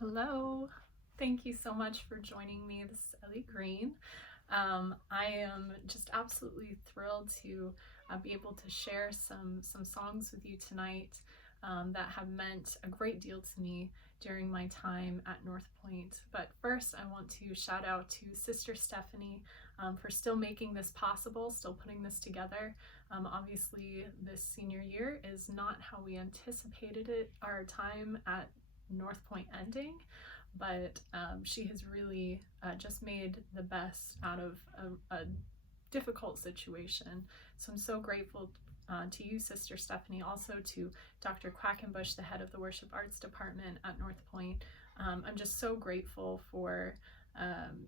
Hello. Thank you so much for joining me. This is Elly Green. I am just absolutely thrilled to be able to share some songs with you tonight that have meant a great deal to me during my time at North Point. But first, I want to shout out to Sister Stephanie for still making this possible, still putting this together. Obviously, this senior year is not how we anticipated it, our time at North Point ending, but she has really just made the best out of a difficult situation. So I'm so grateful to you, Sister Stephanie, also to Dr. Quackenbush, the head of the Worship Arts Department at North Point. I'm just so grateful for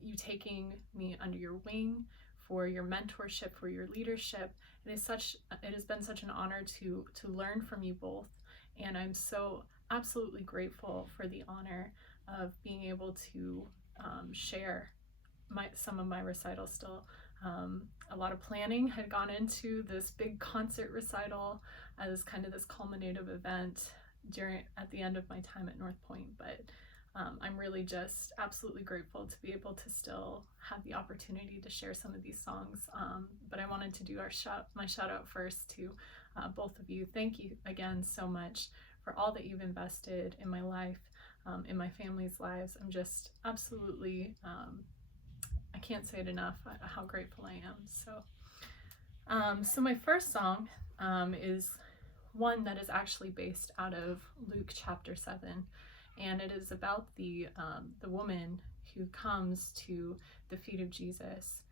you taking me under your wing, for your mentorship, for your leadership. It has been such an honor to learn from you both, and I'm so absolutely grateful for the honor of being able to share some of my recitals still. A lot of planning had gone into this big concert recital as kind of this culminative event at the end of my time at North Point, but I'm really just absolutely grateful to be able to still have the opportunity to share some of these songs. But I wanted to do my shout out first to both of you. Thank you again so much for all that you've invested in my life, in my family's lives. I'm just absolutely, I can't say it enough how grateful I am. So my first song is one that is actually based out of Luke chapter 7, and it is about the woman who comes to the feet of Jesus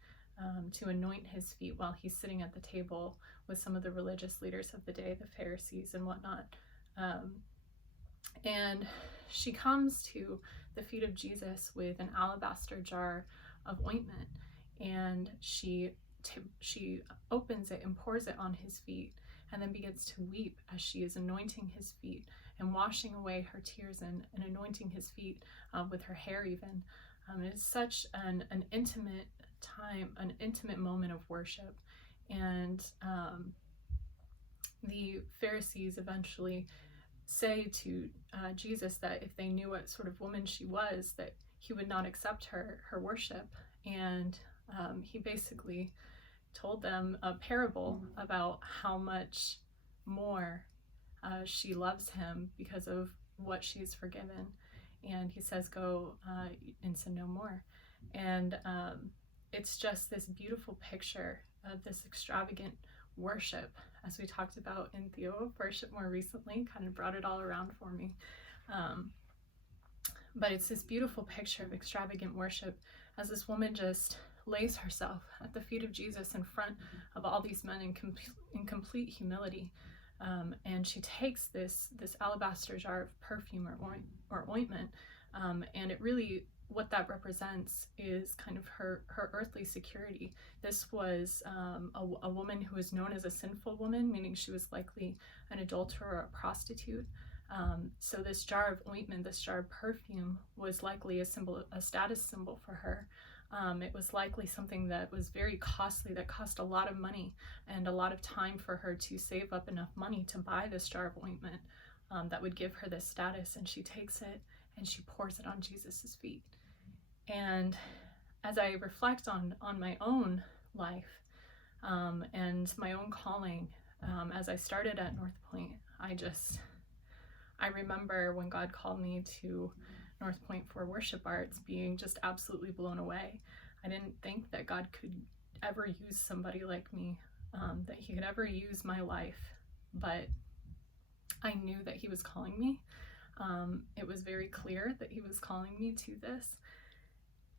to anoint his feet while he's sitting at the table with some of the religious leaders of the day, the Pharisees and whatnot. And she comes to the feet of Jesus with an alabaster jar of ointment, and she opens it and pours it on his feet, and then begins to weep as she is anointing his feet and washing away her tears and anointing his feet with her hair even. It's such an intimate time, an intimate moment of worship. And the Pharisees eventually say to Jesus that if they knew what sort of woman she was, that he would not accept her worship. And he basically told them a parable about how much more she loves him because of what she's forgiven. And he says, go and sin no more. And it's just this beautiful picture of this extravagant worship, as we talked about in Theo of Worship more recently, kind of brought it all around for me. But it's this beautiful picture of extravagant worship as this woman just lays herself at the feet of Jesus in front of all these men in complete humility. And she takes this alabaster jar of perfume or ointment, and it really, what that represents is kind of her earthly security. This was a woman who was known as a sinful woman, meaning she was likely an adulterer or a prostitute. So this jar of ointment, this jar of perfume, was likely a status symbol for her. It was likely something that was very costly, that cost a lot of money and a lot of time for her to save up enough money to buy this jar of ointment that would give her this status. And she takes it and she pours it on Jesus's feet. And as I reflect on my own life and my own calling, as I started at North Point, I remember when God called me to North Point for worship arts, being just absolutely blown away. I didn't think that God could ever use somebody like me, that he could ever use my life, but I knew that he was calling me. It was very clear that he was calling me to this.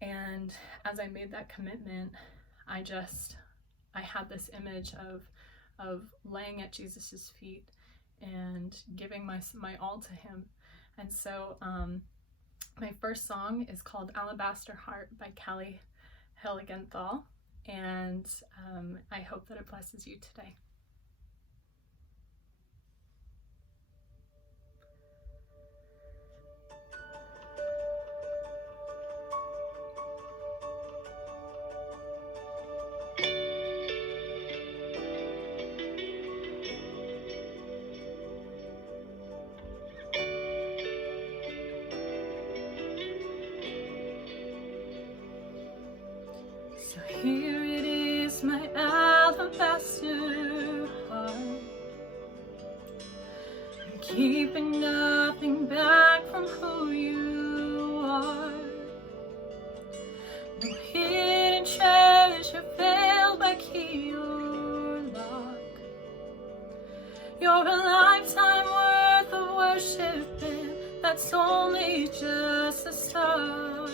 And as I made that commitment, I had this image of laying at Jesus's feet and giving my all to him. And so my first song is called Alabaster Heart by Callie Hilligenthal, and I hope that it blesses you today. So here it is, my alabaster heart. I'm keeping nothing back from who you are. No hidden treasure veiled by key or lock. You're a lifetime worth of worshiping, that's only just a start.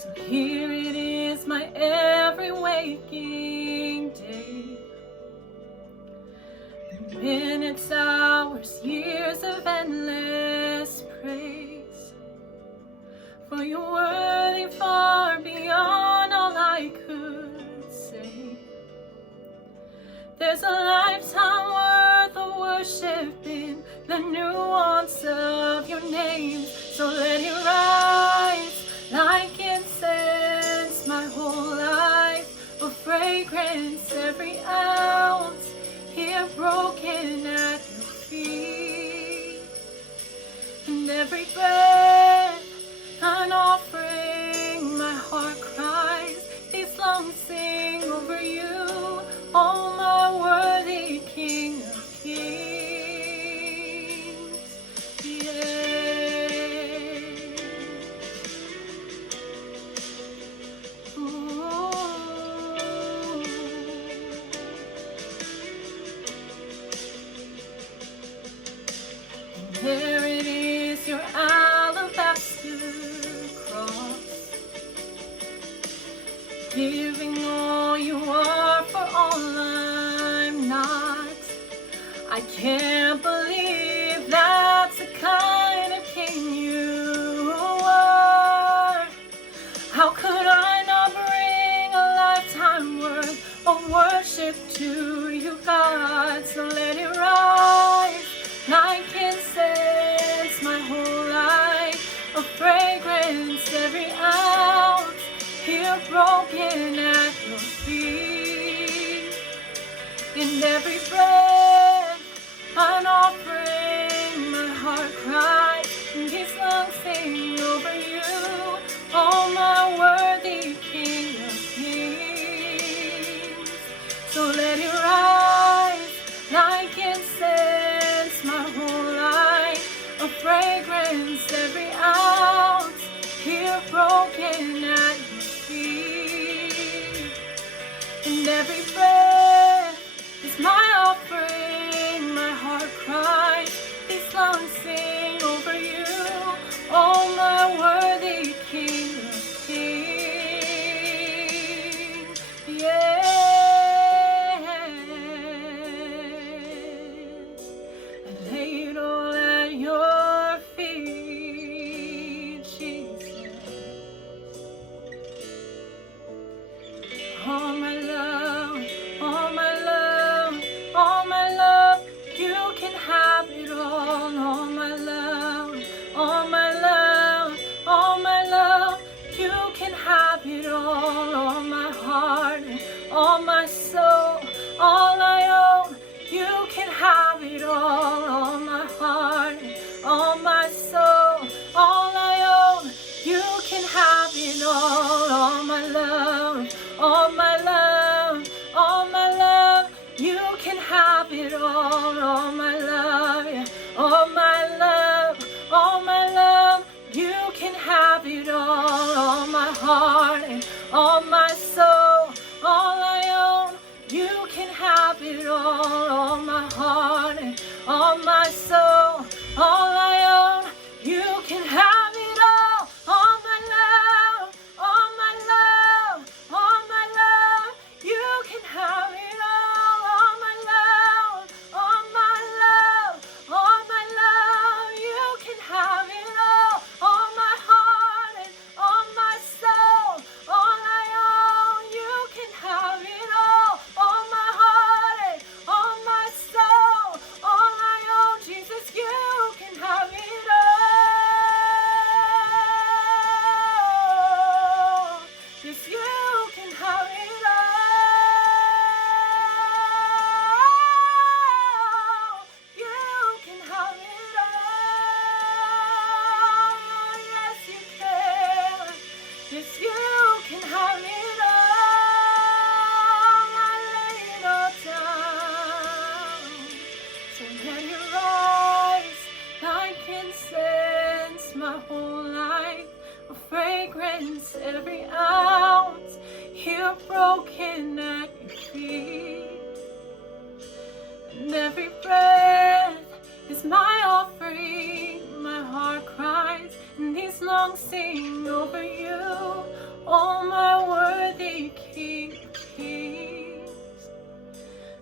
So here it is, my every waking day. Minutes, hours, years of endless praise. For you're worthy far beyond all I could say. There's a lifetime worth of worshiping the nuance of your name. So let it rise like incense, my whole life, a fragrance, every ounce, here broken at your feet. And every breath, an offering, my heart cries, these lungs sing over you, oh my worthy King of Kings. Yeah. There it is, your alabaster cross, giving all you are for all I'm not. I can't believe that's the kind of king you are. How could I not bring a lifetime worth of worship to you, God? So let it rise like incense, my whole life, a fragrance, every ounce, here broken at your feet. In every breath, an offering, my heart cries, and these lungs sing over you, oh my worthy King of Kings. So let it rise like incense, my whole life, a fragrance, every ounce, here broken at your feet. And every breath is my offering, my heart cries, these lungs sing over you, oh my worthy King of Kings. Yeah. I lay it all at your feet, Jesus. All my love, all my love, all my love, you can have it all my love. fragrance, every ounce, here broken at your feet. And every breath is my offering, my heart cries, and these lungs sing over you, oh my worthy King of Kings.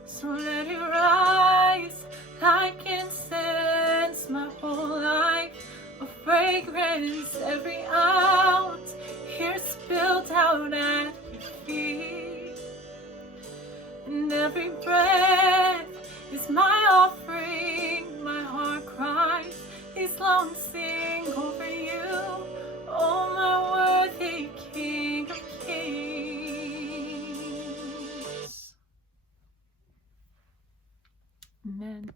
So let it rise like incense, my whole life, a fragrance, every ounce, here spilled out at your feet. And every breath is my offering, my heart cries, these lungs sing over you, oh my worthy King of Kings. Amen.